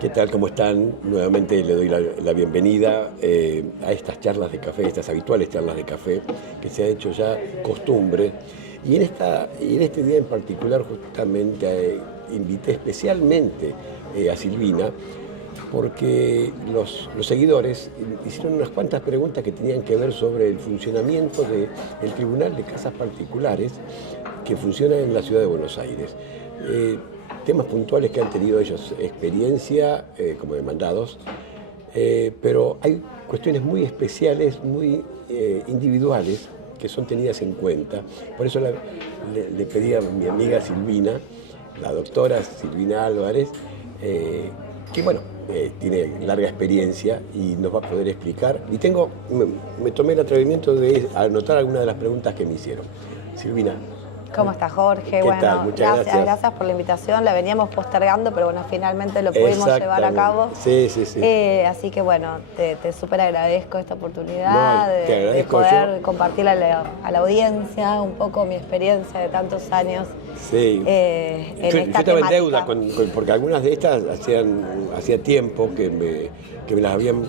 ¿Qué tal? ¿Cómo están? Nuevamente le doy la bienvenida a estas charlas de café, estas habituales charlas de café que se ha hecho ya costumbre. Y en este día en particular justamente invité especialmente a Silvina porque los seguidores hicieron unas cuantas preguntas que tenían que ver sobre el funcionamiento del Tribunal de Casas Particulares que funciona en la ciudad de Buenos Aires. Temas puntuales que han tenido ellos experiencia como demandados, pero hay cuestiones muy especiales, muy individuales que son tenidas en cuenta. Por eso le pedí a mi amiga Silvina, la doctora Silvina Álvarez, que bueno, tiene larga experiencia y nos va a poder explicar. Y me tomé el atrevimiento de anotar algunas de las preguntas que me hicieron. Silvina. ¿Cómo está Jorge? ¿Qué bueno, tal? Muchas gracias por la invitación. La veníamos postergando, pero bueno, finalmente lo pudimos llevar a cabo. Sí. Así que bueno, te súper agradezco esta oportunidad de poder compartir a la audiencia un poco mi experiencia de tantos años. Sí. Yo estaba en deuda porque algunas de estas hacía tiempo que me las habían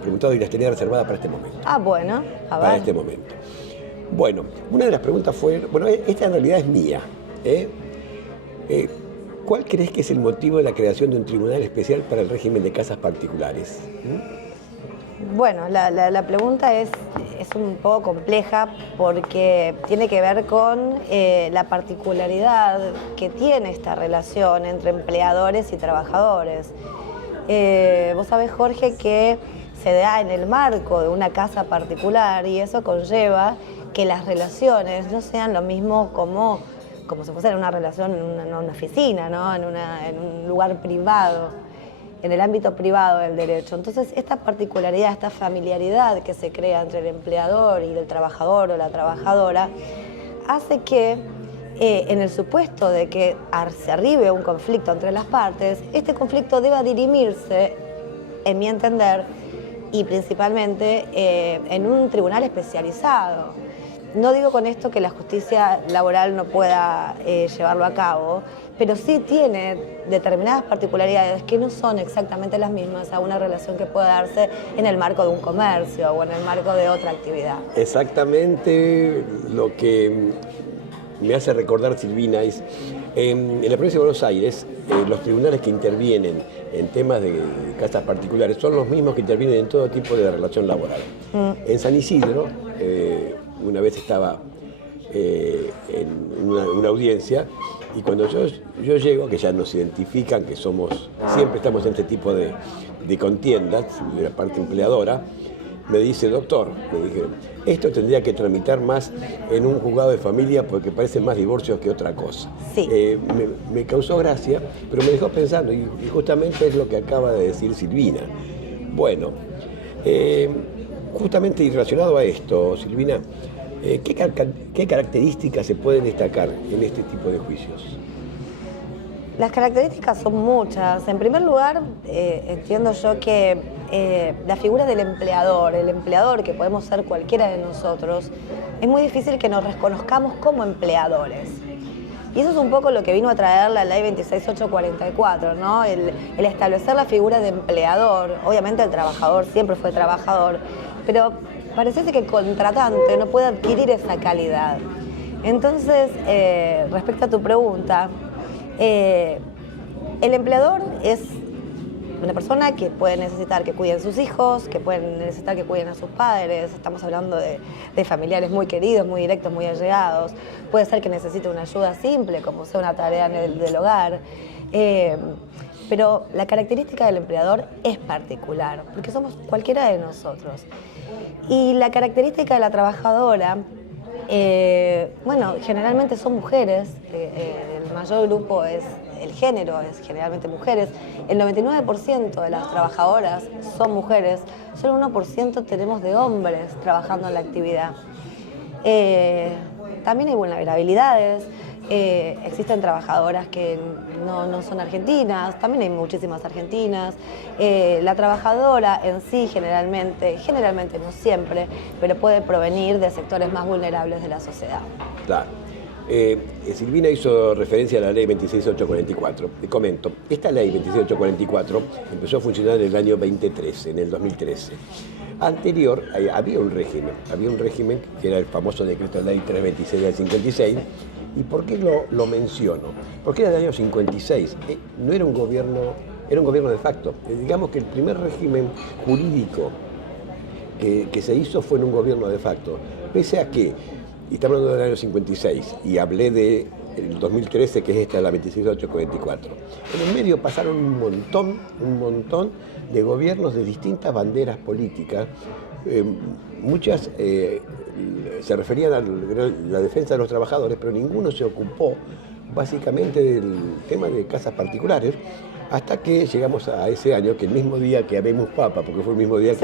preguntado y las tenía reservadas para este momento. Ah, bueno, a ver. Para este momento. Bueno, una de las preguntas fue, bueno, esta en realidad es mía. ¿Cuál crees que es el motivo de la creación de un tribunal especial para el régimen de casas particulares? Bueno, la pregunta es un poco compleja porque tiene que ver con la particularidad que tiene esta relación entre empleadores y trabajadores. Vos sabés, Jorge, que se da en el marco de una casa particular y eso conlleva que las relaciones no sean lo mismo como si fuese una relación en una oficina, ¿no? en un lugar privado, en el ámbito privado del derecho. Entonces, esta particularidad, esta familiaridad que se crea entre el empleador y el trabajador o la trabajadora, hace que en el supuesto de que se arribe un conflicto entre las partes, este conflicto deba dirimirse, en mi entender, y principalmente en un tribunal especializado. No digo con esto que la justicia laboral no pueda llevarlo a cabo, pero sí tiene determinadas particularidades que no son exactamente las mismas a una relación que puede darse en el marco de un comercio o en el marco de otra actividad. Exactamente lo que me hace recordar Silvina es, en la provincia de Buenos Aires, los tribunales que intervienen en temas de casas particulares son los mismos que intervienen en todo tipo de relación laboral. En San Isidro, una vez estaba en una audiencia y cuando yo llego, que ya nos identifican que siempre estamos en este tipo de contiendas de la parte empleadora, me dice, doctor, me dijeron, esto tendría que tramitar más en un juzgado de familia porque parecen más divorcios que otra cosa. Sí. Me causó gracia, pero me dejó pensando y justamente es lo que acaba de decir Silvina. Bueno, justamente y relacionado a esto, Silvina, ¿qué características se pueden destacar en este tipo de juicios? Las características son muchas. En primer lugar, entiendo yo que la figura del empleador, el empleador que podemos ser cualquiera de nosotros, es muy difícil que nos reconozcamos como empleadores. Y eso es un poco lo que vino a traer la ley 26844, ¿no? El establecer la figura de empleador. Obviamente el trabajador siempre fue trabajador, pero parece que el contratante no puede adquirir esa calidad. Entonces, respecto a tu pregunta, el empleador es una persona que puede necesitar que cuiden sus hijos, que puede necesitar que cuiden a sus padres. Estamos hablando de familiares muy queridos, muy directos, muy allegados. Puede ser que necesite una ayuda simple, como sea una tarea del hogar. Pero la característica del empleador es particular, porque somos cualquiera de nosotros. Y la característica de la trabajadora, bueno, generalmente son mujeres, el mayor grupo el género es generalmente mujeres, el 99% de las trabajadoras son mujeres, solo 1% tenemos de hombres trabajando en la actividad. También hay vulnerabilidades, existen trabajadoras que no son argentinas, también hay muchísimas argentinas. La trabajadora en sí generalmente no siempre, pero puede provenir de sectores más vulnerables de la sociedad. Claro. Silvina hizo referencia a la ley 26844. Te comento, esta ley 26844 empezó a funcionar en el año 2013, en el 2013. Anterior había un régimen que era el famoso decreto de ley 326 del 56. ¿Y por qué lo menciono? Porque era del año 56, no era un gobierno, era un gobierno de facto. Digamos que el primer régimen jurídico que se hizo fue en un gobierno de facto, pese a que, y estamos hablando del año 56, y hablé de el 2013, que es esta, la 26844. En el medio pasaron un montón de gobiernos de distintas banderas políticas, muchas se referían a la defensa de los trabajadores, pero ninguno se ocupó básicamente del tema de casas particulares, hasta que llegamos a ese año, que el mismo día que habemos Papa, porque fue el mismo día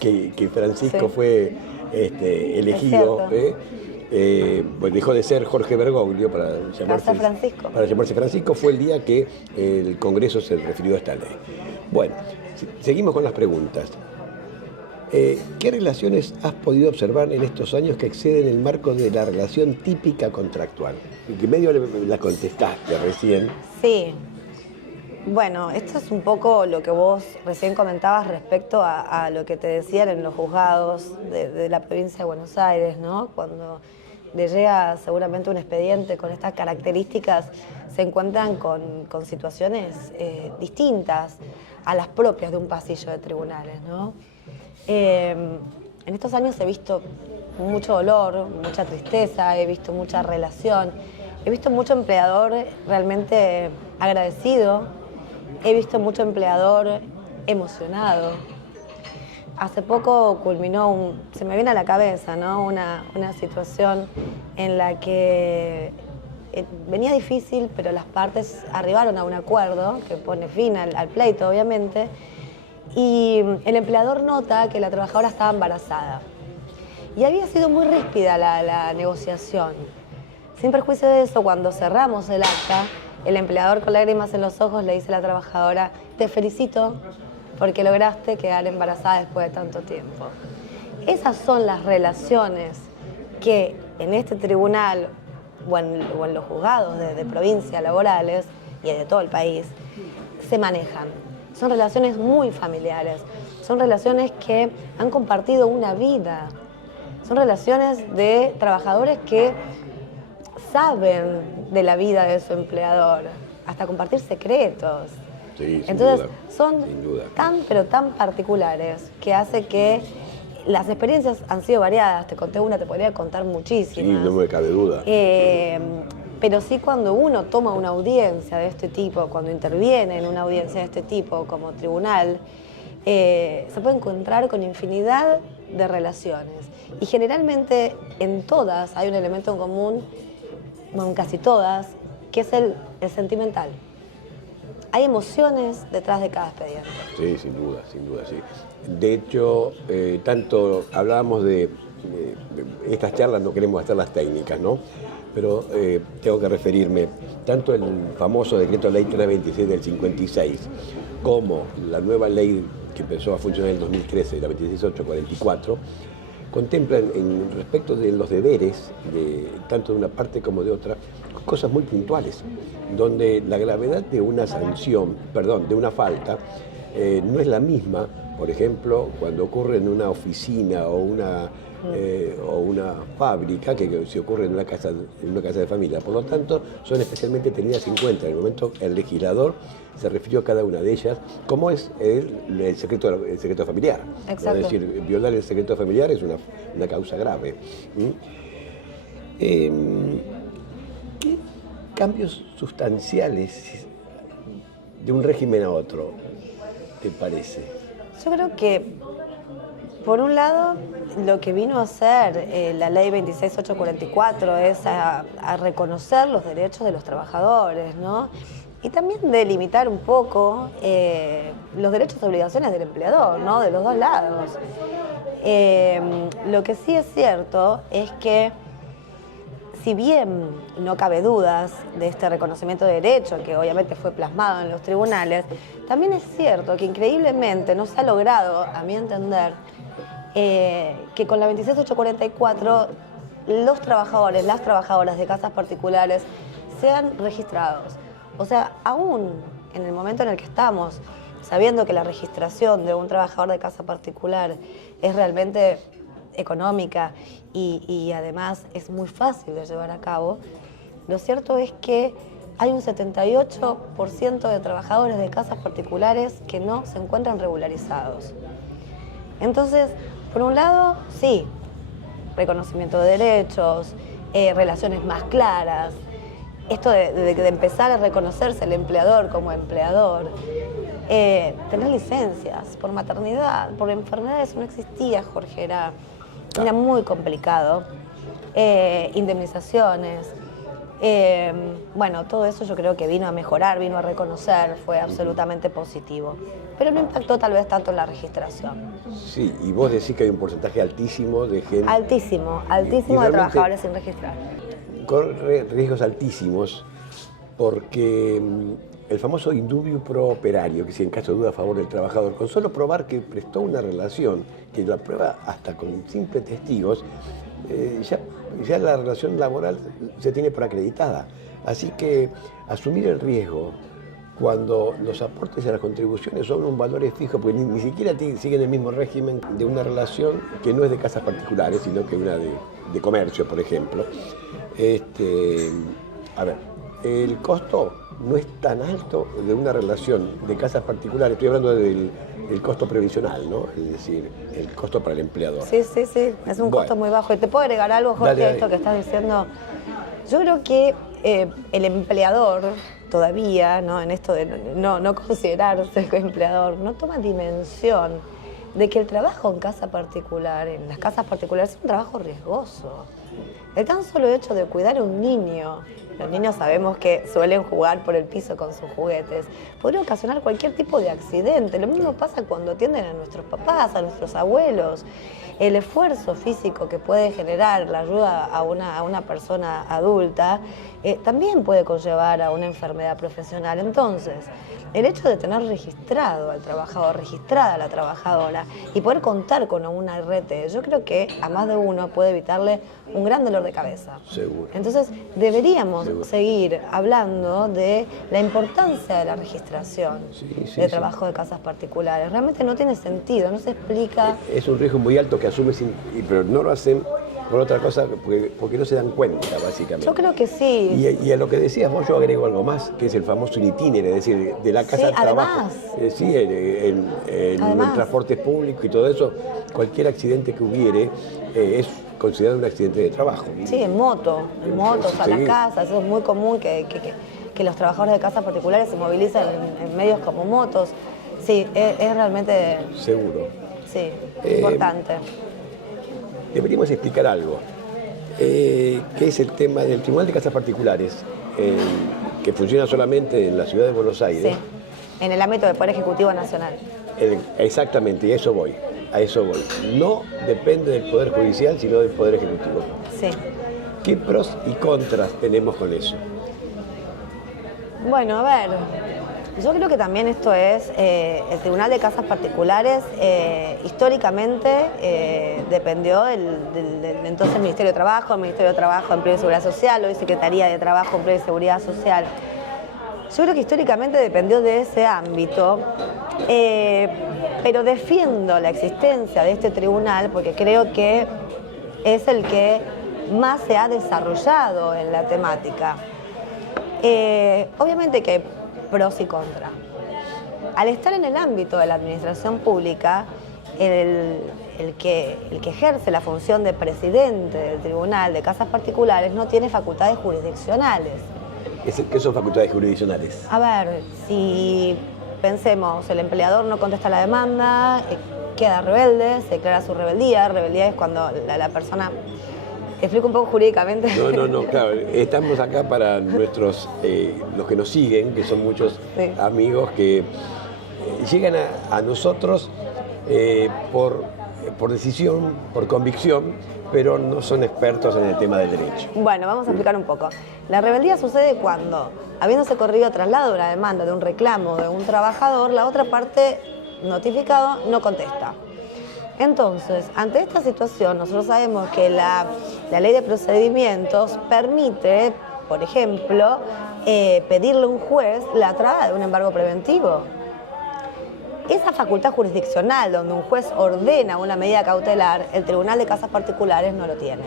que Francisco fue elegido, pues dejó de ser Jorge Bergoglio para llamarse Francisco, fue el día que el Congreso se refirió a esta ley. Bueno, seguimos con las preguntas. ¿Qué relaciones has podido observar en estos años que exceden el marco de la relación típica contractual? Y que medio la contestaste recién. Sí. Bueno, esto es un poco lo que vos recién comentabas respecto a lo que te decían en los juzgados de la provincia de Buenos Aires, ¿no? Cuando le llega seguramente un expediente con estas características, se encuentran con situaciones distintas a las propias de un pasillo de tribunales, ¿no? En estos años he visto mucho dolor, mucha tristeza, he visto mucha relación, he visto mucho empleador realmente agradecido, he visto mucho empleador emocionado. Hace poco culminó, se me viene a la cabeza, ¿no? una situación en la que venía difícil, pero las partes arribaron a un acuerdo que pone fin al pleito, obviamente, y el empleador nota que la trabajadora estaba embarazada. Y había sido muy ríspida la negociación. Sin perjuicio de eso, cuando cerramos el acta, el empleador con lágrimas en los ojos le dice a la trabajadora: te felicito porque lograste quedar embarazada después de tanto tiempo. Esas son las relaciones que en este tribunal o en los juzgados de provincia laborales y de todo el país se manejan. Son relaciones muy familiares, son relaciones que han compartido una vida, son relaciones de trabajadores que saben de la vida de su empleador, hasta compartir secretos. Sí, entonces son tan pero tan particulares que hace que las experiencias han sido variadas. Te conté una, te podría contar muchísimas. Sí, no me cabe duda. Pero sí, cuando uno toma una audiencia de este tipo, cuando interviene en una audiencia de este tipo como tribunal, se puede encontrar con infinidad de relaciones. Y generalmente en todas hay un elemento en común, bueno, en casi todas, que es el sentimental. Hay emociones detrás de cada expediente. Sí, sin duda, sí. De hecho, tanto hablábamos de estas charlas, no queremos hacer las técnicas, ¿no? Pero tengo que referirme, tanto el famoso decreto ley 326 del 56, como la nueva ley que empezó a funcionar en el 2013, la 26844, contemplan en respecto de los deberes, tanto de una parte como de otra, cosas muy puntuales, donde la gravedad de una sanción, de una falta, no es la misma, por ejemplo, cuando ocurre en una oficina o una fábrica que se ocurre en una casa de familia. Por lo tanto, son especialmente tenidas en cuenta. En el momento el legislador se refirió a cada una de ellas, como es el secreto familiar. Exacto. Es decir, violar el secreto familiar es una causa grave. ¿Qué cambios sustanciales de un régimen a otro te parece? Yo creo que, por un lado, lo que vino a hacer la ley 26844 es a reconocer los derechos de los trabajadores, ¿no? Y también delimitar un poco los derechos y obligaciones del empleador, ¿no? De los dos lados. Lo que sí es cierto es que, si bien no cabe dudas de este reconocimiento de derecho, que obviamente fue plasmado en los tribunales, también es cierto que increíblemente no se ha logrado, a mi entender, que con la 26844 los trabajadores, las trabajadoras de casas particulares sean registrados. O sea, aún en el momento en el que estamos, sabiendo que la registración de un trabajador de casa particular es realmente económica y además es muy fácil de llevar a cabo, lo cierto es que hay un 78% de trabajadores de casas particulares que no se encuentran regularizados. Entonces, por un lado, sí, reconocimiento de derechos, relaciones más claras, esto de empezar a reconocerse el empleador como empleador, tener licencias por maternidad, por enfermedades, no existía, Jorge, era muy complicado, indemnizaciones, bueno, todo eso yo creo que vino a mejorar, vino a reconocer, fue absolutamente positivo, pero no impactó tal vez tanto en la registración. Sí, y vos decís que hay un porcentaje altísimo de gente... Altísimo de trabajadores sin registrar. Corre riesgos altísimos porque el famoso indubio pro operario, que si en caso de duda a favor del trabajador, con solo probar que prestó una relación, que la prueba hasta con simples testigos, ya la relación laboral se tiene por acreditada. Así que asumir el riesgo cuando los aportes y las contribuciones son un valor fijo, porque ni siquiera siguen el mismo régimen de una relación que no es de casas particulares, sino que una de comercio, por ejemplo. A ver, el costo no es tan alto de una relación de casas particulares, estoy hablando del costo previsional, ¿no? Es decir, el costo para el empleador. Sí, es un costo muy bajo. ¿Y te puedo agregar algo, Jorge, dale. A esto que estás diciendo? Yo creo que el empleador todavía, ¿no? En esto de no considerarse empleador, no toma dimensión de que el trabajo en casa particular, en las casas particulares, es un trabajo riesgoso. El tan solo hecho de cuidar a un niño, los niños sabemos que suelen jugar por el piso con sus juguetes, podría ocasionar cualquier tipo de accidente. Lo mismo pasa cuando atienden a nuestros papás, a nuestros abuelos. El esfuerzo físico que puede generar la ayuda a una persona adulta también puede conllevar a una enfermedad profesional. Entonces, el hecho de tener registrado al trabajador, registrada a la trabajadora y poder contar con una RT, yo creo que a más de uno puede evitarle un gran dolor de cabeza. Seguro. Entonces, deberíamos seguir hablando de la importancia de la registración de trabajo de casas particulares. Realmente no tiene sentido, no se explica. Es un riesgo muy alto que asume, pero no lo hacen por otra cosa, porque no se dan cuenta, básicamente. Yo creo que sí. Y a lo que decías vos, yo agrego algo más, que es el famoso in itinere, es decir, de la casa al trabajo. En el transporte público y todo eso, cualquier accidente que hubiere es considerado un accidente de trabajo. Sí, en motos a las casas, eso es muy común que los trabajadores de casas particulares se movilicen en medios como motos. Sí, es realmente... Seguro. Sí, importante. Deberíamos explicar algo, que es el tema del Tribunal de Casas Particulares, que funciona solamente en la ciudad de Buenos Aires. Sí, en el ámbito del Poder Ejecutivo Nacional. Exactamente, y a eso voy. No depende del Poder Judicial, sino del Poder Ejecutivo. Sí. ¿Qué pros y contras tenemos con eso? Bueno, a ver, yo creo que también esto es, el Tribunal de Casas Particulares históricamente dependió del entonces Ministerio de Trabajo, Empleo y Seguridad Social, hoy Secretaría de Trabajo, Empleo y Seguridad Social. Yo creo que históricamente dependió de ese ámbito, pero defiendo la existencia de este tribunal porque creo que es el que más se ha desarrollado en la temática. Obviamente que hay pros y contras. Al estar en el ámbito de la administración pública, el que ejerce la función de presidente del Tribunal de Casas Particulares no tiene facultades jurisdiccionales. ¿Qué son facultades jurisdiccionales? A ver, si pensemos, el empleador no contesta la demanda, queda rebelde, se declara su rebeldía. Rebeldía es cuando la persona... ¿Explico un poco jurídicamente? No, claro. Estamos acá para los que nos siguen, que son muchos amigos que llegan a nosotros por decisión, por convicción, pero no son expertos en el tema del derecho. Bueno, vamos a explicar un poco. La rebeldía sucede cuando, habiéndose corrido traslado de una demanda, de un reclamo de un trabajador, la otra parte notificado no contesta. Entonces, ante esta situación, nosotros sabemos que la ley de procedimientos permite, por ejemplo, pedirle a un juez la traba de un embargo preventivo. Esa facultad jurisdiccional donde un juez ordena una medida cautelar, el Tribunal de Casas Particulares no lo tiene.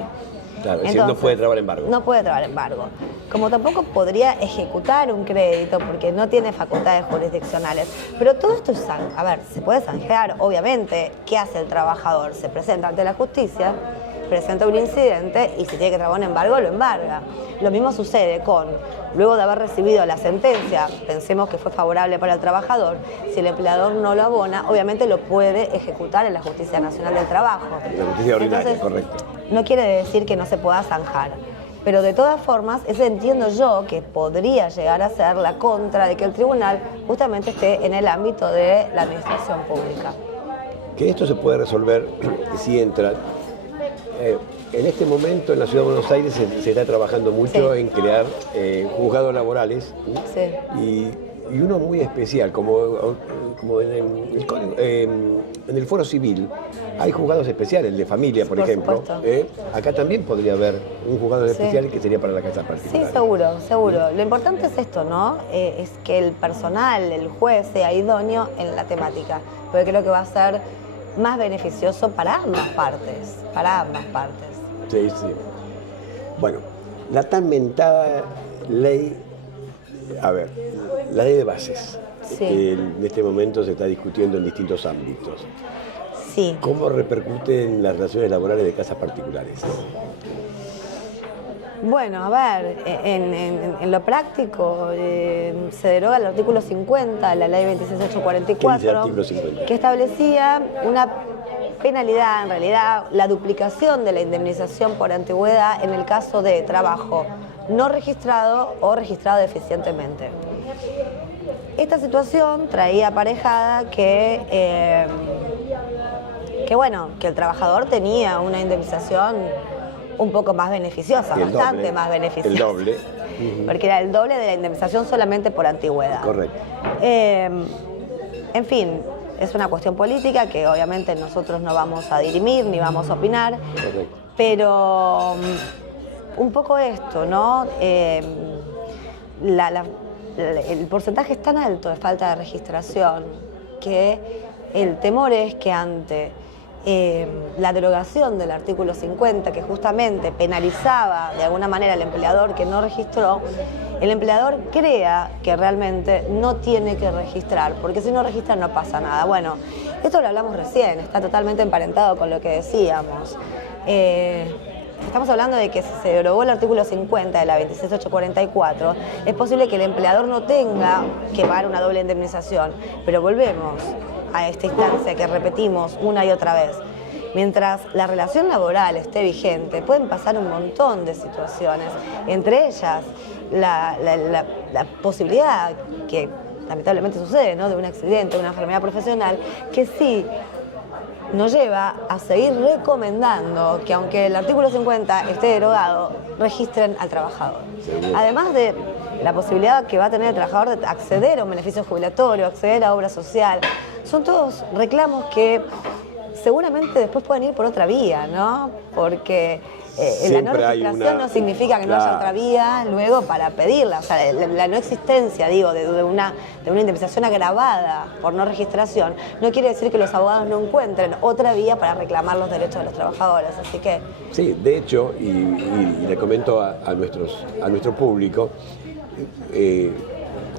Claro, es decir, no puede trabar embargo. No puede trabar embargo. Como tampoco podría ejecutar un crédito porque no tiene facultades jurisdiccionales. Pero todo esto es, a ver, se puede zanjar, obviamente. ¿Qué hace el trabajador? Se presenta ante la justicia, presenta un incidente y si tiene que trabar un embargo, lo embarga. Lo mismo sucede con, luego de haber recibido la sentencia, pensemos que fue favorable para el trabajador, si el empleador no lo abona, obviamente lo puede ejecutar en la Justicia Nacional del Trabajo. La justicia ordinaria, Entonces, correcto. No quiere decir que no se pueda zanjar. Pero de todas formas, ese entiendo yo que podría llegar a ser la contra de que el tribunal justamente esté en el ámbito de la administración pública. Que esto se puede resolver si entra. En este momento en la Ciudad de Buenos Aires se está trabajando mucho en crear juzgados laborales, Sí. y uno muy especial, como en el Foro Civil hay juzgados especiales, el de familia, por ejemplo. Acá también podría haber un juzgado especial que sería para la casa particular. Sí, seguro, seguro. Lo importante es esto, ¿no? Es que el personal, el juez, sea idóneo en la temática, porque creo que va a ser más beneficioso para ambas partes, Sí, sí. Bueno, la tan mentada ley, la ley de bases, que en este momento se está discutiendo en distintos ámbitos. Sí. ¿Cómo repercute en las relaciones laborales de casas particulares? Bueno, a ver, en lo práctico se deroga el artículo 50 de la ley 26844, ¿Qué dice el artículo 50? Que establecía una penalidad, en realidad la duplicación de la indemnización por antigüedad en el caso de trabajo no registrado o registrado deficientemente. Esta situación traía aparejada que el trabajador tenía una indemnización un poco más beneficiosa, bastante más beneficiosa. El doble. Porque era el doble de la indemnización solamente por antigüedad. Correcto. En fin, es una cuestión política que obviamente nosotros no vamos a dirimir ni vamos a opinar. Correcto. Pero un poco esto, ¿no? El porcentaje es tan alto de falta de registración que el temor es que ante la derogación del artículo 50, que justamente penalizaba de alguna manera al empleador que no registró, el empleador crea que realmente no tiene que registrar, porque si no registra no pasa nada. Bueno, esto lo hablamos recién, está totalmente emparentado con lo que decíamos. Estamos hablando de que si se derogó el artículo 50 de la 26844, es posible que el empleador no tenga que pagar una doble indemnización, pero volvemos a esta instancia que repetimos una y otra vez. Mientras la relación laboral esté vigente, pueden pasar un montón de situaciones, entre ellas la posibilidad que lamentablemente sucede, ¿no?, de un accidente, una enfermedad profesional, que sí nos lleva a seguir recomendando que aunque el artículo 50 esté derogado, registren al trabajador. Seguro. Además de la posibilidad que va a tener el trabajador de acceder a un beneficio jubilatorio, acceder a obra social, son todos reclamos que seguramente después pueden ir por otra vía, ¿no? Porque la no registración no significa que no haya otra vía luego para pedirla. O sea, la no existencia, digo, de una indemnización agravada por no registración, no quiere decir que los abogados no encuentren otra vía para reclamar los derechos de los trabajadores. Así que... Sí, de hecho, y le comento a nuestro público,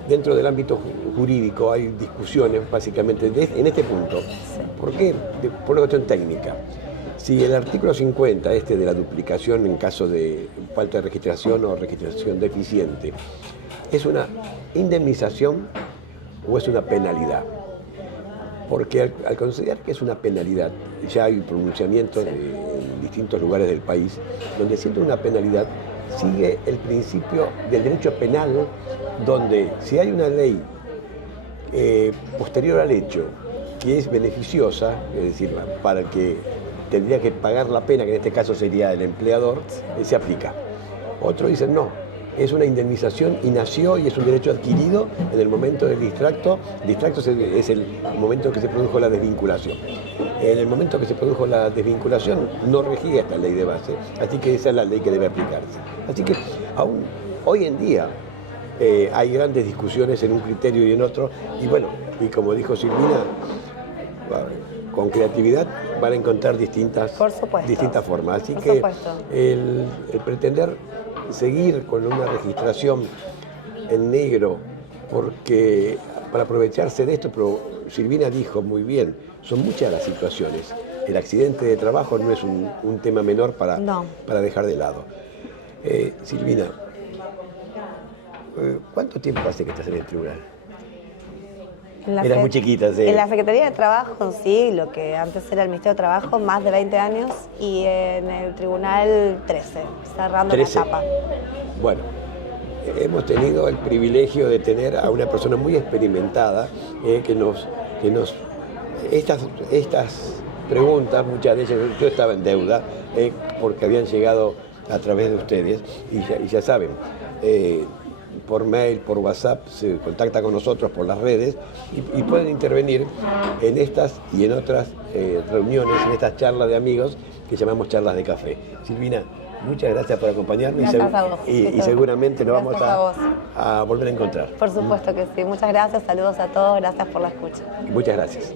dentro del ámbito jurídico hay discusiones básicamente en este punto. ¿Por qué? Por una cuestión técnica. Si el artículo 50, de la duplicación en caso de falta de registración o registración deficiente, ¿es una indemnización o es una penalidad? Porque al considerar que es una penalidad, ya hay pronunciamientos en distintos lugares del país, donde siendo una penalidad sigue el principio del derecho penal, donde si hay una ley posterior al hecho que es beneficiosa, es decir, para el que tendría que pagar la pena, que en este caso sería el empleador, se aplica. Otros dicen no, es una indemnización y nació y es un derecho adquirido en el momento del distracto. El distracto es el momento que se produjo la desvinculación. En el momento que se produjo la desvinculación no regía esta ley de base, así que esa es la ley que debe aplicarse. Así que aún hoy en día hay grandes discusiones en un criterio y en otro, y bueno, y como dijo Silvina, con creatividad van a encontrar distintas formas. Así que el pretender seguir con una registración en negro, porque para aprovecharse de esto, pero Silvina dijo muy bien, son muchas las situaciones. El accidente de trabajo no es un tema menor para dejar de lado. Silvina, ¿cuánto tiempo hace que estás en el tribunal? Eras muy chiquita, sí. En la Secretaría de Trabajo, sí, lo que antes era el Ministerio de Trabajo, más de 20 años, y en el Tribunal 13, cerrando 13. La etapa. Bueno, hemos tenido el privilegio de tener a una persona muy experimentada que nos estas preguntas, muchas de ellas, yo estaba en deuda porque habían llegado a través de ustedes y ya saben, por mail, por WhatsApp, se contacta con nosotros por las redes y pueden intervenir en estas y en otras reuniones, en estas charlas de amigos que llamamos charlas de café. Silvina, muchas gracias por acompañarnos y seguramente nos vamos a volver a encontrar. Por supuesto que sí. Muchas gracias, saludos a todos, gracias por la escucha. Muchas gracias.